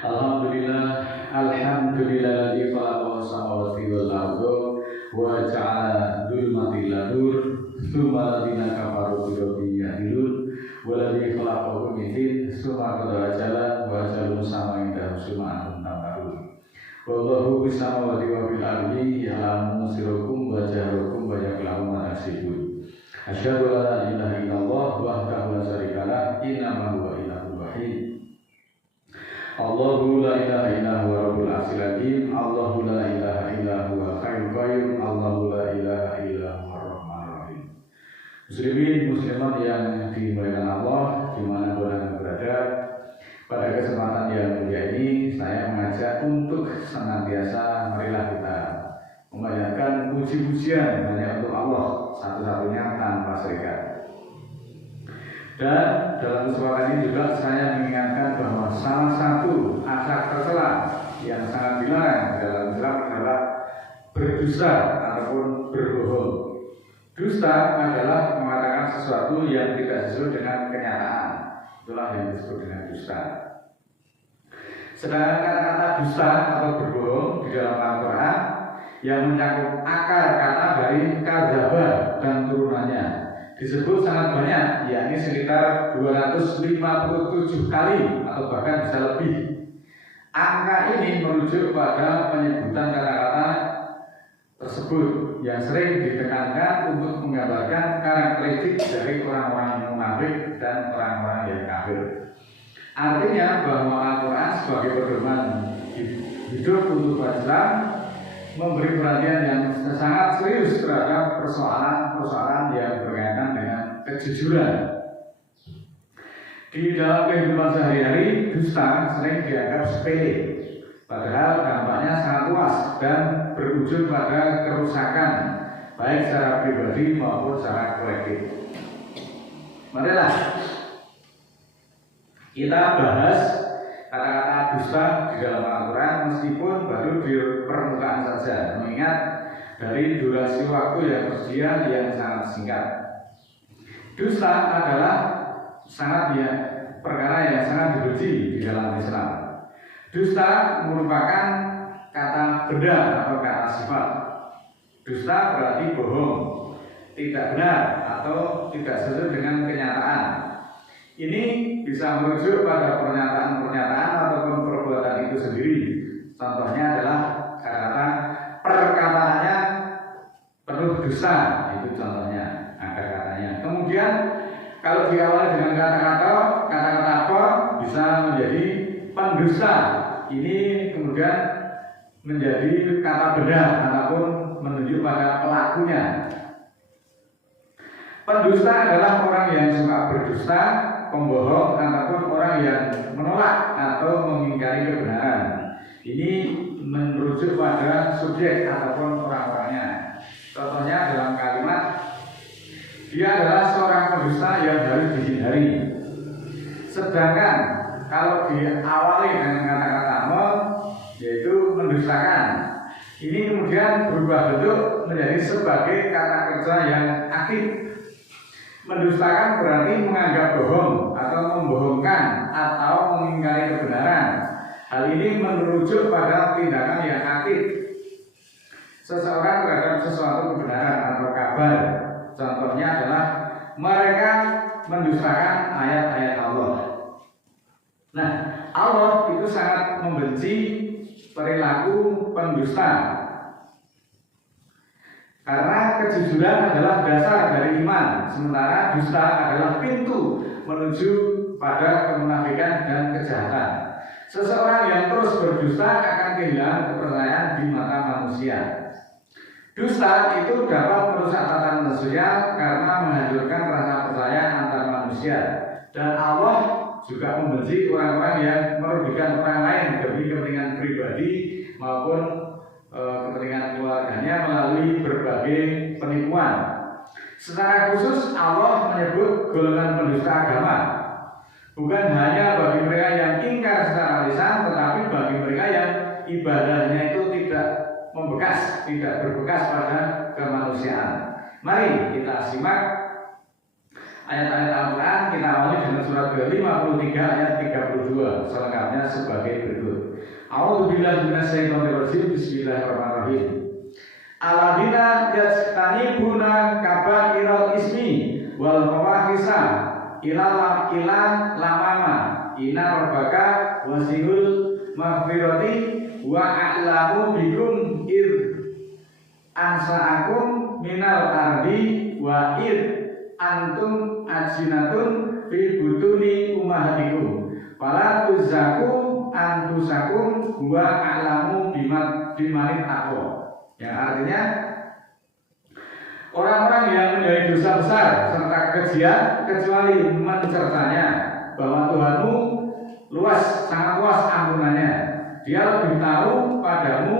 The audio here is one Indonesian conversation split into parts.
Alhamdulillah, alhamdulillah di khalaqa samawati wal arda wa ja'ala dzulmatil nur tsumma ladina kafaru bi rabbihim yahdilun wa ladzi khalaqakum min tin tsumma qadara jalan wa jalu sama inda suma'an tamarun wallahu bis samawati wa bil ardi ya'lamu sirrakum wa jahrakum wa ya'lamu ma taksibun asyhadu an la ilaha illallah wahdahu la syarika lah innahu huwa ilahul wahid Allahu la ilaha illa huwa rabbul arsyil azim Allahu la ilaha illa huwa hayyul qayyum Allahu la ilaha illa huwa rahmanur rahim. Muslimin muslimat yang dimuliakan Allah dimanapun Anda berada, pada kesempatan yang mulia ini saya mengajak untuk senantiasa marilah kita memanjatkan puji-pujian hanya untuk Allah satu-satunya tanpa serikat. Dan dalam kesempatan ini juga saya mengingatkan bahwa salah satu akhlak tercela yang sangat dilarang dalam Islam adalah berdusta ataupun berbohong. Dusta adalah mengatakan sesuatu yang tidak sesuai dengan kenyataan. Itulah yang disebut dengan dusta. Sedangkan kata-kata dusta atau berbohong di dalam Al-Quran yang mencakup akar kata dari kadzdzaba dan turunannya disebut sangat banyak, yakni sekitar 257 kali atau bahkan bisa lebih. Angka ini merujuk pada penyebutan kata-kata tersebut yang sering ditekankan untuk menggambarkan karakteristik dari orang-orang munafik dan orang-orang yang kafir. Artinya bahwa Al-Quran sebagai pedoman hidup untuk Islam memberi perhatian yang sangat serius terhadap persoalan-persoalan yang berkaitan dengan kejujuran. Di dalam kehidupan sehari-hari, dusta sering dianggap sepele, padahal dampaknya sangat luas dan berujung pada kerusakan baik secara pribadi maupun secara kolektif. Marilah kita bahas kata-kata dusta di dalam Al-Quran meskipun baru di permukaan saja, mengingat dari durasi waktu yang tersedia yang sangat singkat. Dusta adalah perkara yang sangat dibenci di dalam Islam. Dusta merupakan kata benda atau kata sifat. Dusta berarti bohong, tidak benar atau tidak sesuai dengan kenyataan. Ini bisa merujuk pada pernyataan-pernyataan ataupun perbuatan itu sendiri. Contohnya adalah kata-kata perkataannya penuh dusta, itu contohnya akar katanya. Kemudian kalau diawali dengan kata-kata apa bisa menjadi pendusta. Ini kemudian menjadi kata benda ataupun menunjuk pada pelakunya. Pendusta adalah orang yang suka berdusta, pembohong ataupun orang yang menolak atau mengingkari kebenaran. Ini merujuk pada subjek ataupun orang-orangnya. Contohnya dalam kalimat, dia adalah seorang pendusta yang harus dihindari. Sedangkan kalau diawali dengan kata-kata yaitu mendustakan, ini kemudian berubah bentuk menjadi sebagai kata kerja yang aktif. Mendustakan berarti menganggap bohong atau membohongkan atau mengingkari kebenaran. Hal ini merujuk pada tindakan yang aktif seseorang terhadap sesuatu kebenaran atau kabar. Contohnya adalah mereka mendustakan ayat-ayat Allah. Nah, Allah itu sangat membenci perilaku pendusta. Karena kejujuran adalah dasar dari iman, sementara dusta adalah pintu menuju pada kemunafikan dan kejahatan. Seseorang yang terus berdusta akan kehilangan kepercayaan di mata manusia. Dusta itu dapat merusak tatanan sosial karena menghancurkan rasa percaya antar manusia. Dan Allah juga membenci orang-orang yang merugikan orang lain demi kepentingan pribadi maupun kepentingan keluarganya melalui berbagai penipuan. Secara khusus Allah menyebut golongan pendusta agama bukan hanya bagi mereka yang ingkar secara lisan, tetapi bagi mereka yang ibadahnya itu tidak membekas, tidak berbekas pada kemanusiaan. Mari kita simak ayat-ayat Al-Quran kita awali dengan surat ke-53 ayat 32 selengkapnya sebagai berikut. A'udzubillahi minasyaitonirrajim. Bismillahirrahmanirrahim. Alladzina yajtanibuna kaba'iral ismi wal fawahisa ila lamama inna rabbaka wasi'ul maghfirati wa a'lamu bikum ansa'akum minal ardi wa antum ajinatun fi butuni ummahatikum fala tuzaku anfusakum wa a'lamu bimanit taqwa. Yang artinya orang-orang yang menjadi dosa besar serta kekejian kecuali mencercanya bahwa Tuhanmu sangat luas ampunannya. Dia lebih tahu padamu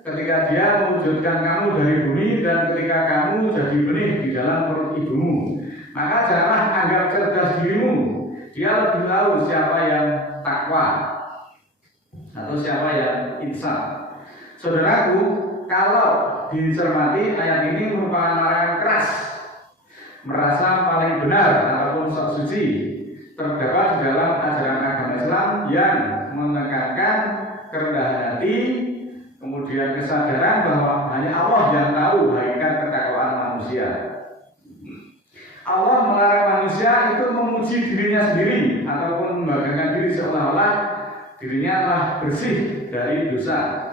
ketika dia mewujudkan kamu dari bumi dan ketika kamu jadi benih di dalam perut ibumu. Maka janganlah anggap cerdas dirimu. Dia lebih tahu siapa yang takwa atau siapa yang insaf. Saudaraku, kalau dicermati ayat ini merupakan larangan keras merasa paling benar ataupun sok suci terdapat di dalam ajaran agama Islam yang menekankan kerendahan hati, kemudian kesadaran bahwa hanya Allah yang tahu hakikat ketakwaan manusia. Allah melarang manusia itu memuji dirinya sendiri ataupun membanggakan diri seolah-olah dirinya telah bersih dari dosa.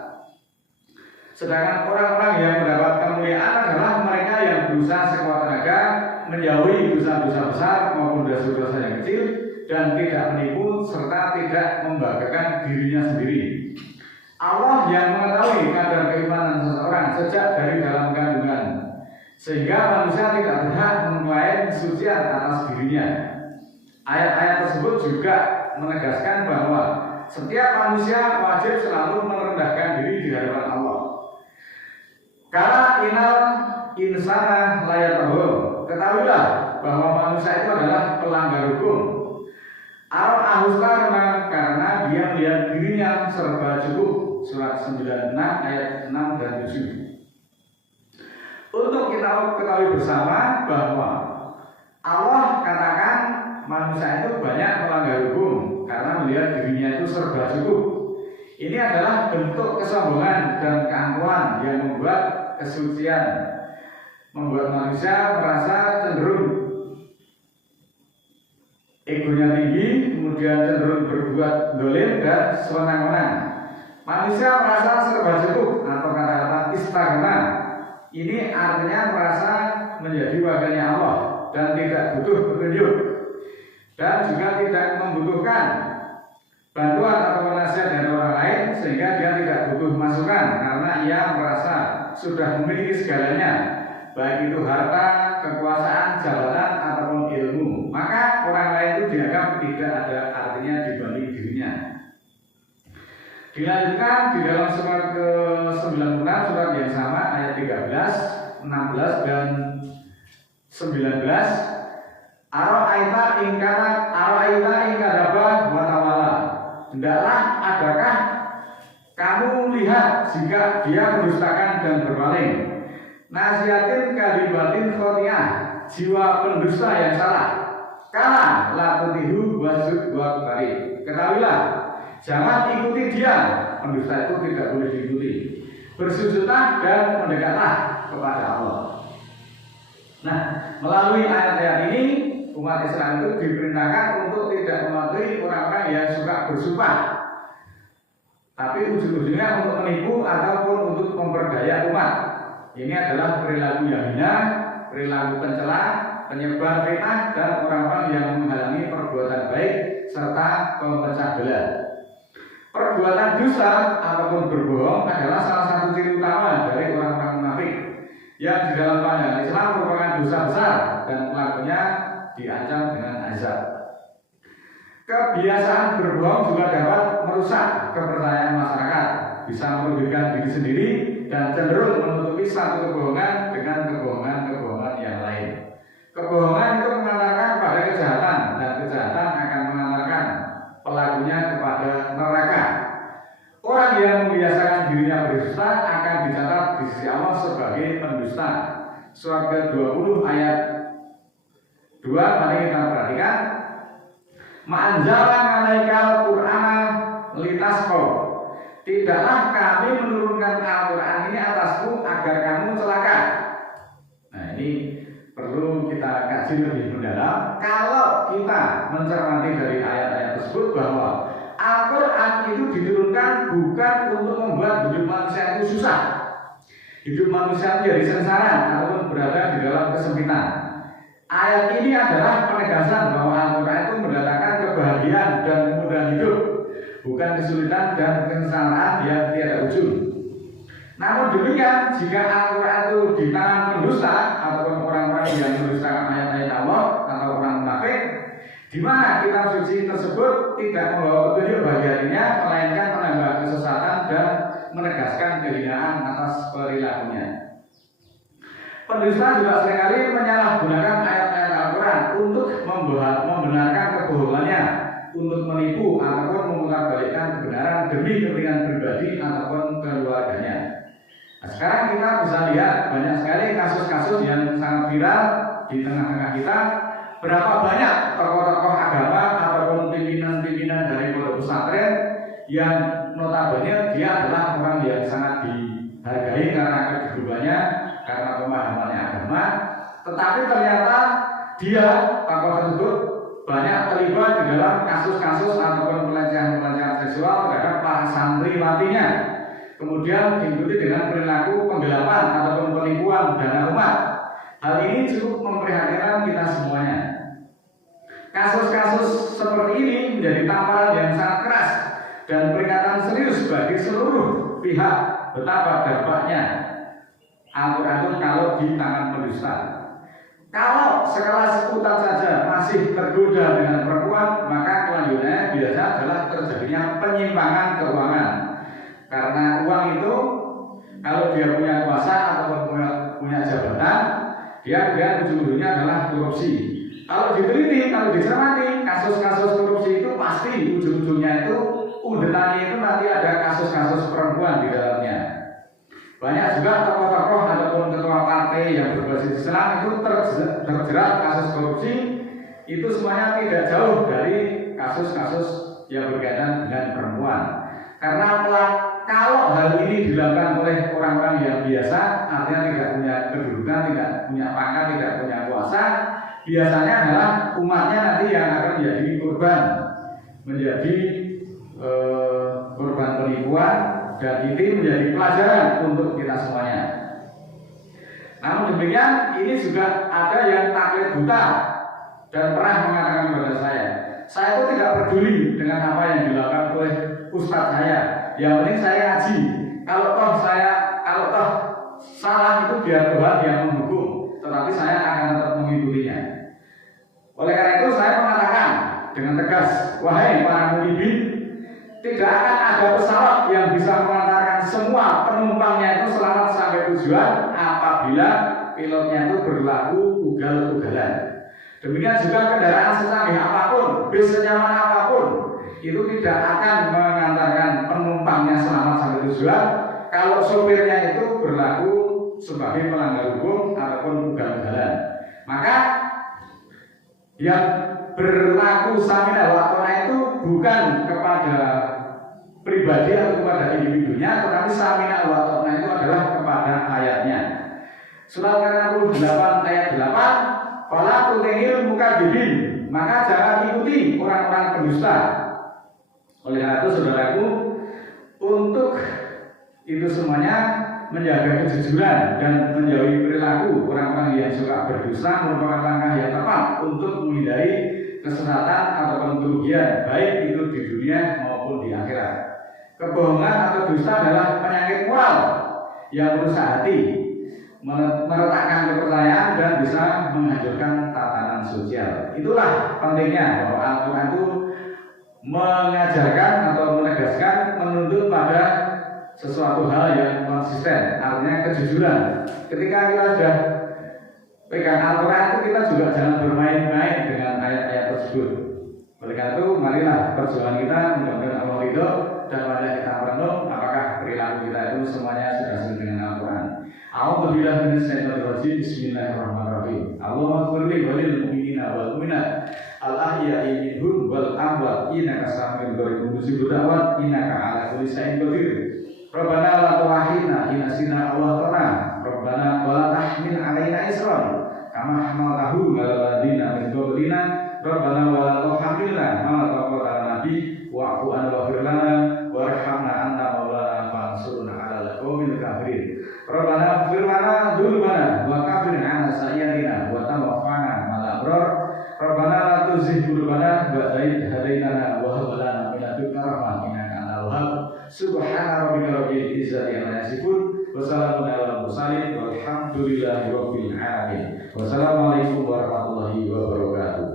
Sedangkan orang-orang yang mendapat kemuliaan adalah mereka yang berusaha sekuat tenaga menjauhi dosa-dosa besar maupun dosa-dosa yang kecil dan tidak menipu serta tidak membanggakan dirinya sendiri. Allah yang mengetahui kadar keimanan seseorang sejak dari dalam kandungan, sehingga manusia tidak berhak mengklaim kesucian atas dirinya. Ayat-ayat tersebut juga menegaskan bahwa setiap manusia wajib selalu merendahkan diri di hadapan Allah. Karena inal insana layatahum, ketahuilah bahwa manusia itu adalah pelanggar hukum. Al-Ahuskarna, karena dia melihat dirinya serba cukup. Surat 96 ayat 6 dan 7. Untuk kita ketahui bersama bahwa Allah katakan manusia itu banyak melanggar hukum karena melihat dirinya itu serba cukup. Ini adalah bentuk kesombongan dan keangkuhan yang membuat kesucian, membuat manusia merasa cenderung egonya tinggi, kemudian cenderung berbuat dolim dan sewenang-wenang. Manusia merasa serba cukup atau kata-kata istighna. Ini artinya merasa menjadi wakilnya Allah dan tidak butuh petunjuk dan juga tidak membutuhkan bantuan atau nasihat dari orang lain, sehingga dia tidak butuh masukan karena ia merasa sudah memiliki segalanya, baik itu harta, kekuasaan, jabatan ataupun ilmu. Maka orang lain itu dianggap tidak ada artinya dibanding dirinya. Dilanjutkan di dalam surat ke-96, surat yang sama ayat 13, 16 dan 19. Ara'aita ingkadaba wa tawalla. Hendaklah adakah kamu lihat jika dia mendustakan dan berpaling. Nasihatin kalibatin khotiah, jiwa pendusta yang salah. Kala latutihu wasud wa kari. Ketahuilah, jangan ikuti dia. Pendusta itu tidak boleh diikuti. Bersujudlah dan mendekatlah kepada Allah. Nah, melalui ayat-ayat ini umat Islam itu diperintahkan untuk tidak mematuhi orang-orang yang suka bersumpah, tapi ujung-ujungnya untuk menipu ataupun untuk memperdaya umat. Ini adalah perilaku yang hina, perilaku pencela, penyebar fitnah, dan orang-orang yang menghalangi perbuatan baik serta pemecah belah. Perbuatan dusta ataupun berbohong adalah salah satu ciri utama dari orang-orang munafik yang di dalam pandangan Islam merupakan dosa besar dan pelakunya diancam dengan azab. Kebiasaan berbohong juga dapat merusak kepercayaan masyarakat, bisa merugikan diri sendiri dan cenderung menutupi satu kebohongan dengan kebohongan-kebohongan yang lain. Kebohongan itu mengantarkan pada kejahatan dan kejahatan akan mengantarkan pelakunya kepada neraka. Orang yang membiasakan dirinya berdusta akan dicatat di sisi Allah sebagai pendusta. Surat ke-20 ayat 2, mari anzalna 'alaikal qur'ana litasqa. Tidaklah kami menurunkan Al-Quran ini atasmu agar kamu celaka. Nah, ini perlu kita kaji lebih mendalam. Kalau kita mencermati dari ayat-ayat tersebut bahwa Al-Quran itu diturunkan bukan untuk membuat hidup manusia itu susah, hidup manusia menjadi sengsara ataupun berada di dalam kesempitan. Ayat ini adalah penegasan bahwa Al-Quran itu mendatangkan kebahagiaan dan kemudahan hidup, bukan kesulitan dan kesengsaraan yang tiada ujung. Namun demikian, jika Al-Quran itu di tangan pendusta ataupun orang-orang yang mendustakan ayat-ayat Allah atau orang munafik, di mana kitab suci tersebut tidak membawa petunjuk bagi hatinya, melainkan menambah kesesatan dan menegaskan kehinaan atas perilakunya. Pendusta juga seringkali menyalahgunakan ayat-ayat Al-Quran untuk membenarkan kebohongannya, untuk menipu ataupun memutarbalikkan kebenaran demi kepentingan pribadi ataupun keluarganya. Nah, sekarang kita bisa lihat banyak sekali kasus-kasus yang sangat viral di tengah-tengah kita. Berapa banyak tokoh-tokoh agama ataupun pimpinan-pimpinan dari pondok pesantren yang notabene dia adalah orang yang sangat dihargai karena kedudukannya, karena pemahamannya agama, tetapi ternyata dia tokoh tersebut banyak terlibat di dalam kasus-kasus ataupun pelecehan-pelecehan seksual terhadap para santriwatinya. Kemudian diikuti dengan perilaku penggelapan ataupun penipuan dana umat. Hal ini cukup memprihatinkan kita semuanya. Kasus-kasus seperti ini menjadi tamparan yang sangat keras dan peringatan serius bagi seluruh pihak betapa dampaknya Al-Quran kalau di tangan pendusta. Kalau sekelas Ustaz saja masih tergoda dengan perempuan, maka kelanjutannya biasa adalah terjadinya penyimpangan keuangan. Karena uang itu kalau dia punya kuasa atau punya jabatan, dia ujung-ujungnya adalah korupsi. Kalau diteliti, kalau dicermati, kasus-kasus korupsi itu pasti ujung-ujungnya itu udetannya itu nanti ada kasus-kasus perempuan di dalamnya. Banyak juga tokoh-tokoh ataupun ketua partai yang berbasis Islam itu terjerat kasus korupsi. Itu semuanya tidak jauh dari kasus-kasus yang berkaitan dengan perempuan. Karena kalau hal ini dilakukan oleh orang-orang yang biasa, artinya tidak punya kedudukan, tidak punya pangkat, tidak punya kuasa, biasanya adalah umatnya nanti yang akan menjadi korban, menjadi korban penipuan, dan ini menjadi pelajaran untuk kita semuanya. Namun demikian, ini juga ada yang taklid buta dan pernah mengatakan kepada saya itu tidak peduli dengan apa yang dilakukan oleh ustadz saya. Yang penting saya ngaji. Kalau toh salah itu biar Tuhan yang menghukum, tetapi saya akan tetap mengikutinya. Oleh karena itu saya mengatakan dengan tegas, wahai para muhibin, tidak akan ada pesawat yang bisa mengantarkan semua penumpangnya itu selamat sampai tujuan apabila pilotnya itu berlaku ugal-ugalan. Demikian juga kendaraan secanggih apapun, bis senyaman apapun, itu tidak akan mengantarkan penumpangnya selamat sampai tujuan kalau sopirnya itu berlaku sebagai pelanggar hukum ataupun ugal-ugalan. Maka yang berlaku samina wa ta'ala itu bukan kepada pribadi atau kepada individunya, tetapi samina wa ta'ala itu adalah kepada ayatnya. Surat ke-68 ayat 8, fala tutihil mukadzibin, maka jangan ikuti orang-orang pendusta. Oleh karena itu saudaraku, untuk itu semuanya menjaga kejujuran dan menjauhi perilaku orang-orang yang suka berdusta merupakan langkah yang tepat untuk menghindari kesesatan ataupun kerugian baik itu di dunia maupun di akhirat. Kebohongan atau dusta adalah penyakit moral yang merusak hati, meretakkan kepercayaan dan bisa menghancurkan tatanan sosial. Itulah pentingnya bahwa Al-Quran itu mengajarkan atau menegaskan, menuntut pada sesuatu hal yang konsisten, artinya kejujuran. Ketika kita sudah pegang Al-Quran itu, kita juga jangan bermain-main dengan ayat-ayat tersebut. Oleh karena itu, marilah perjuangan kita mudah-mudahan Allah ridho dan marilah kita merenung apakah perilaku kita itu semuanya sudah sesuai dengan Al-Quran. A'udzubillahi minasyaitonir rajim. Bismillahirrahmanirrahim. Allahumma ighfir li wa lil mu'minina mu'minina wal mu'minat al-ahya'i minhum wal amwat innaka samiul qarib mujibud da'wat innaka 'ala kulli syai'in qadir. Rabbana la tu'akhidna in nasina aw akhtana. Rabbana wa la tahmil 'alaina isran kama hamaltahu 'alal ladzina min qablina. Rabbana wa la tuhammilna ma la taqata lana bihi wa'fu 'anna waghfir lana warhamna anta maulana fansurna 'alal qaumil kafirin. Rabbana ighfir lana dzunubana wa kaffir 'anna sayyi'atina wa tawaffana ma'al abrar. Rabbana la tuzigh qulubana ba'da idh hadaitana wa hab lana min ladunka rahmah innaka antal wahhab. Subhana rabbika rabbil izzati amma yasifun wa salamun 'alal mursalin walhamdulillahi rabbil alamin. Wassalamualaikum warahmatullahi wabarakatuh.